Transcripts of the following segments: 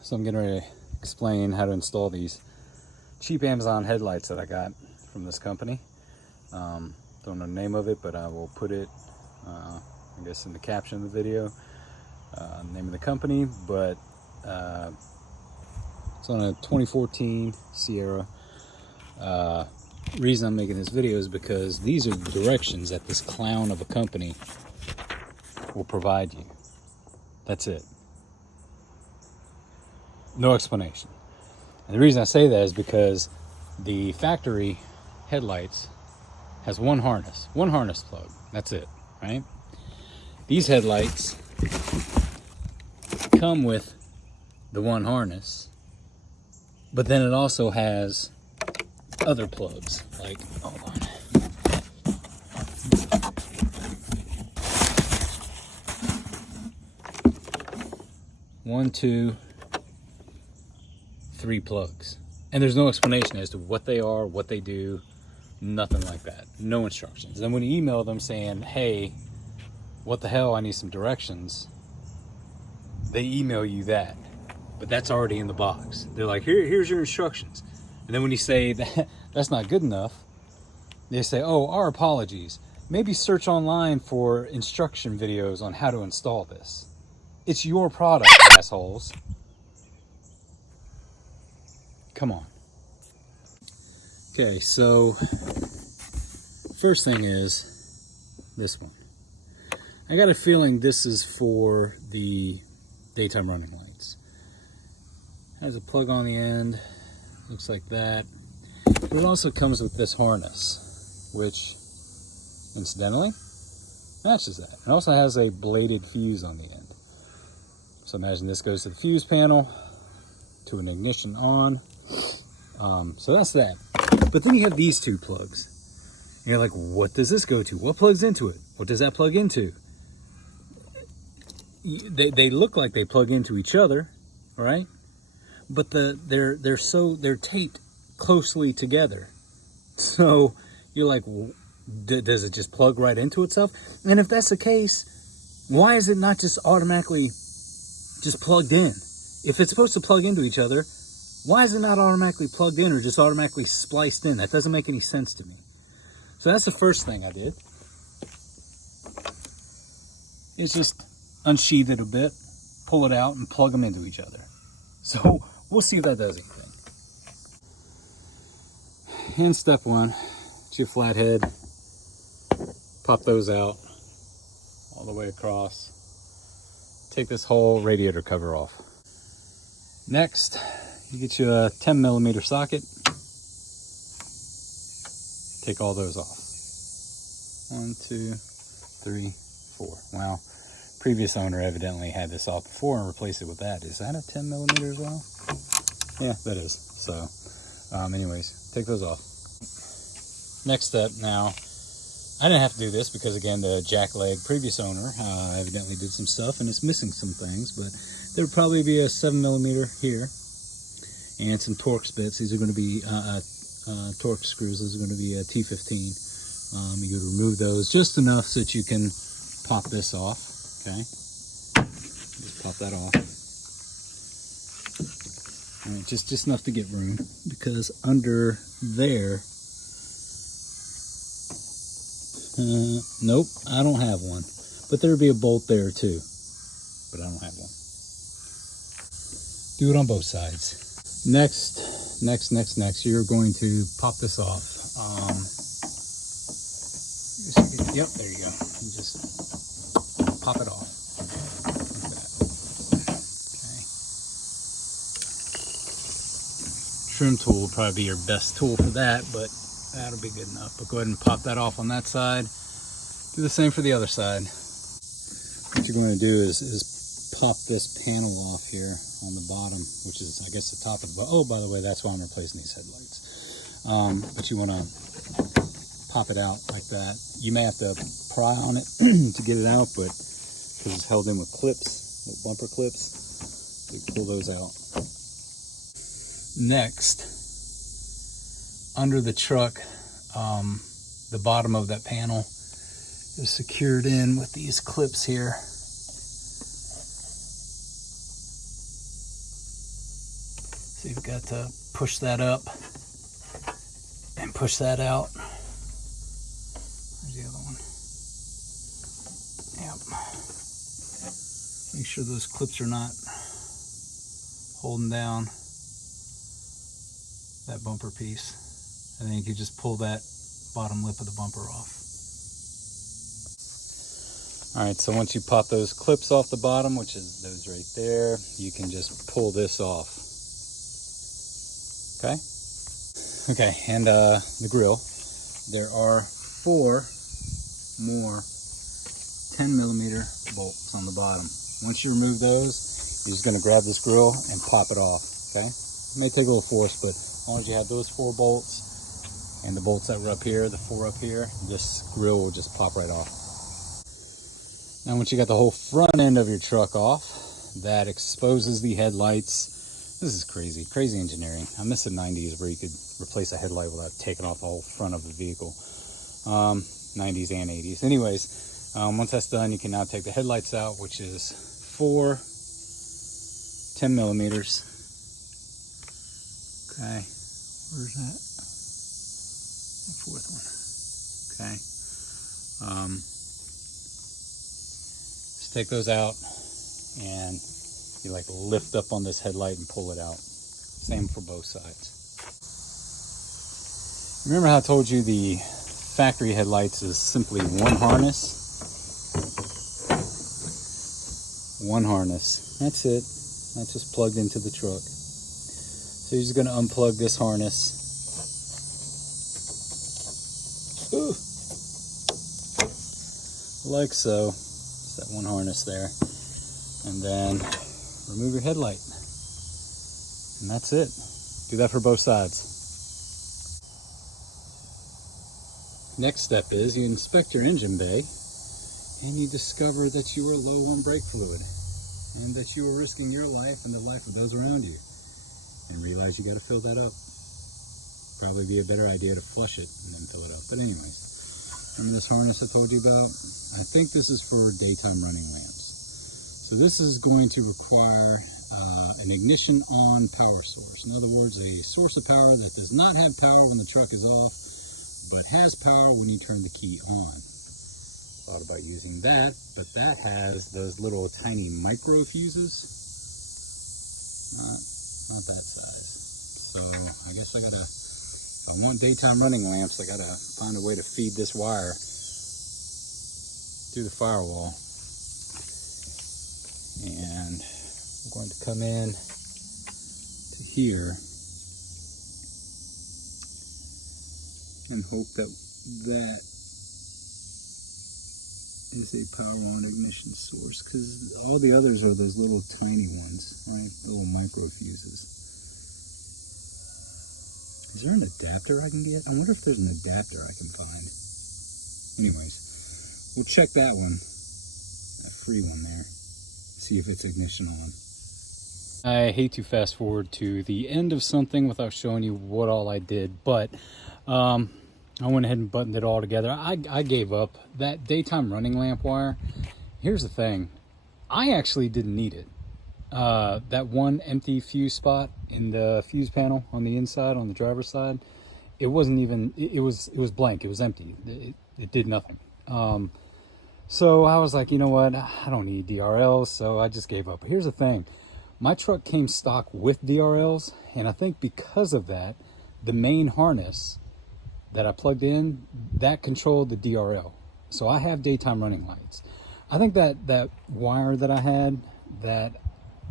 So I'm getting ready to explain how to install these cheap Amazon headlights that I got from this company. Don't know the name of it, but I will put it, I guess, in the caption of the video. Name of the company, but it's on a 2014 Sierra. Reason I'm making this video is because these are the directions that this clown of a company will provide you. That's it. No explanation. And the reason I say that is because the factory headlights has one harness plug. That's it, right? These headlights come with the one harness, but then it also has other plugs. Like, hold on. 1, 2, 3 plugs. And there's no explanation as to what they are, what they do, nothing like that. No instructions. Then when you email them saying, hey, what the hell, I need some directions, they email you that. But that's already in the box. They're like, here's your instructions. And then when you say that's not good enough, they say, oh, our apologies. Maybe search online for instruction videos on how to install this. It's your product, assholes. Come on. Okay, so first thing is this one. I got a feeling this is for the daytime running lights. Has a plug on the end, looks like that. But it also comes with this harness, which incidentally matches that. It also has a bladed fuse on the end. So imagine this goes to the fuse panel, to an ignition on. So that's that. But then you have these two plugs. And you're like, what does this go to? What plugs into it? What does that plug into? They look like they plug into each other, right? But they're taped closely together. So you're like, does it just plug right into itself? And if that's the case, why is it not just automatically just plugged in? If it's supposed to plug into each other, why is it not automatically plugged in or just automatically spliced in? That doesn't make any sense to me. So that's the first thing I did. It's just unsheath it a bit, pull it out, and plug them into each other. So we'll see if that does anything. And step one, it's your flathead. Pop those out all the way across. Take this whole radiator cover off. Next, you get you a 10mm socket. Take all those off. 1, 2, 3, 4. Wow. Previous owner evidently had this off before and replaced it with that. Is that a 10mm as well? Yeah, that is. So, anyways, take those off. Next step now, I didn't have to do this because, again, the jackleg previous owner evidently did some stuff and it's missing some things, but there would probably be a 7mm here and some Torx bits. These are going to be Torx screws. Those are going to be a T15. You could remove those just enough so that you can pop this off. Okay, just pop that off. All right, just enough to get room, because under there, nope, I don't have one. But there'd be a bolt there too, but I don't have one. Do it on both sides. Next, you're going to pop this off. Yep, there you go. You just pop it off like that. Okay. Trim tool would probably be your best tool for that, but that'll be good enough. But go ahead and pop that off on that side. Do the same for the other side. What you're going to do is pop this panel off here on the bottom, which is, I guess, the top of the boat. Oh, by the way, that's why I'm replacing these headlights. But you want to pop it out like that. You may have to pry on it to get it out, but because it's held in with clips, with bumper clips, you pull those out. Next, under the truck, the bottom of that panel is secured in with these clips here. So you've got to push that up and push that out. There's the other one. Yep. Make sure those clips are not holding down that bumper piece. And then you can just pull that bottom lip of the bumper off. All right, so once you pop those clips off the bottom, which is those right there, you can just pull this off. Okay? Okay, and the grill. There are 4 more 10mm bolts on the bottom. Once you remove those, you're just gonna grab this grill and pop it off, okay? It may take a little force, but as long as you have those 4 bolts and the bolts that were up here, the 4 up here, this grill will just pop right off. Now once you got the whole front end of your truck off, that exposes the headlights. This is crazy, crazy engineering. I miss the 90s where you could replace a headlight without taking off the whole front of the vehicle. 90s and 80s. Anyways, once that's done, you can now take the headlights out, which is 4 10mm. Okay, where's that? The 4th one. Okay. Just take those out and you like lift up on this headlight and pull it out. Same for both sides. Remember how I told you the factory headlights is simply one harness? One harness. That's it. That's just plugged into the truck. So you're just going to unplug this harness. Ooh. Like so. Just that one harness there. And then remove your headlight. And that's it. Do that for both sides. Next step is you inspect your engine bay and you discover that you are low on brake fluid and that you are risking your life and the life of those around you, and realize you got to fill that up. Probably be a better idea to flush it and then fill it up. But anyways, remember this harness I told you about? I think this is for daytime running lamps. So this is going to require an ignition on power source. In other words, a source of power that does not have power when the truck is off, but has power when you turn the key on. Thought about using that, but that has those little tiny micro fuses. Not that size. So I guess I gotta, if I want daytime running lamps, I gotta find a way to feed this wire through the firewall. And I'm going to come in to here and hope that that is a power on ignition source, because all the others are those little tiny ones, right? Little micro fuses. Is there an adapter I can get? I wonder if there's an adapter I can find. Anyways, we'll check that one, that free one there, see if it's ignition on. I hate to fast forward to the end of something without showing you what all I did, but I went ahead and buttoned it all together. I gave up. That daytime running lamp wire, here's the thing. I actually didn't need it. That one empty fuse spot in the fuse panel on the inside, on the driver's side, it wasn't even, it was blank. It was empty. It did nothing. So I was like, you know what? I don't need DRLs, so I just gave up. Here's the thing. My truck came stock with DRLs, and I think because of that, the main harness that I plugged in, that controlled the DRL. So I have daytime running lights. I think that wire that I had, that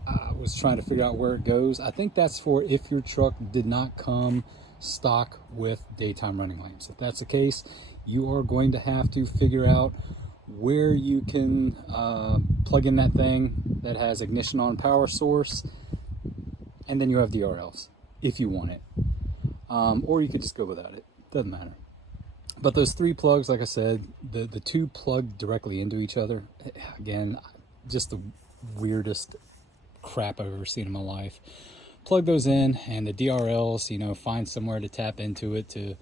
I was trying to figure out where it goes, I think that's for if your truck did not come stock with daytime running lamps. If that's the case, you are going to have to figure out where you can plug in that thing that has ignition on power source, and then you have DRLs if you want it, or you could just go without it. Doesn't matter. But those 3 plugs, like I said, the 2 plug directly into each other. Again, just the weirdest crap I've ever seen in my life. Plug those in, and the DRLs, you know, find somewhere to tap into it to,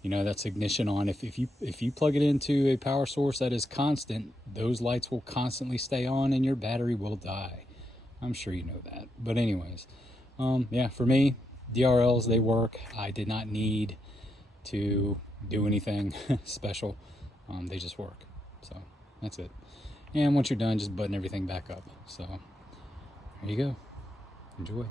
you know, that's ignition on. If you plug it into a power source that is constant, those lights will constantly stay on and your battery will die. I'm sure you know that. But anyways, Yeah, for me, DRLs, they work. I did not need to do anything special. They just work. So that's it. And once you're done, just button everything back up. So there you go. Enjoy.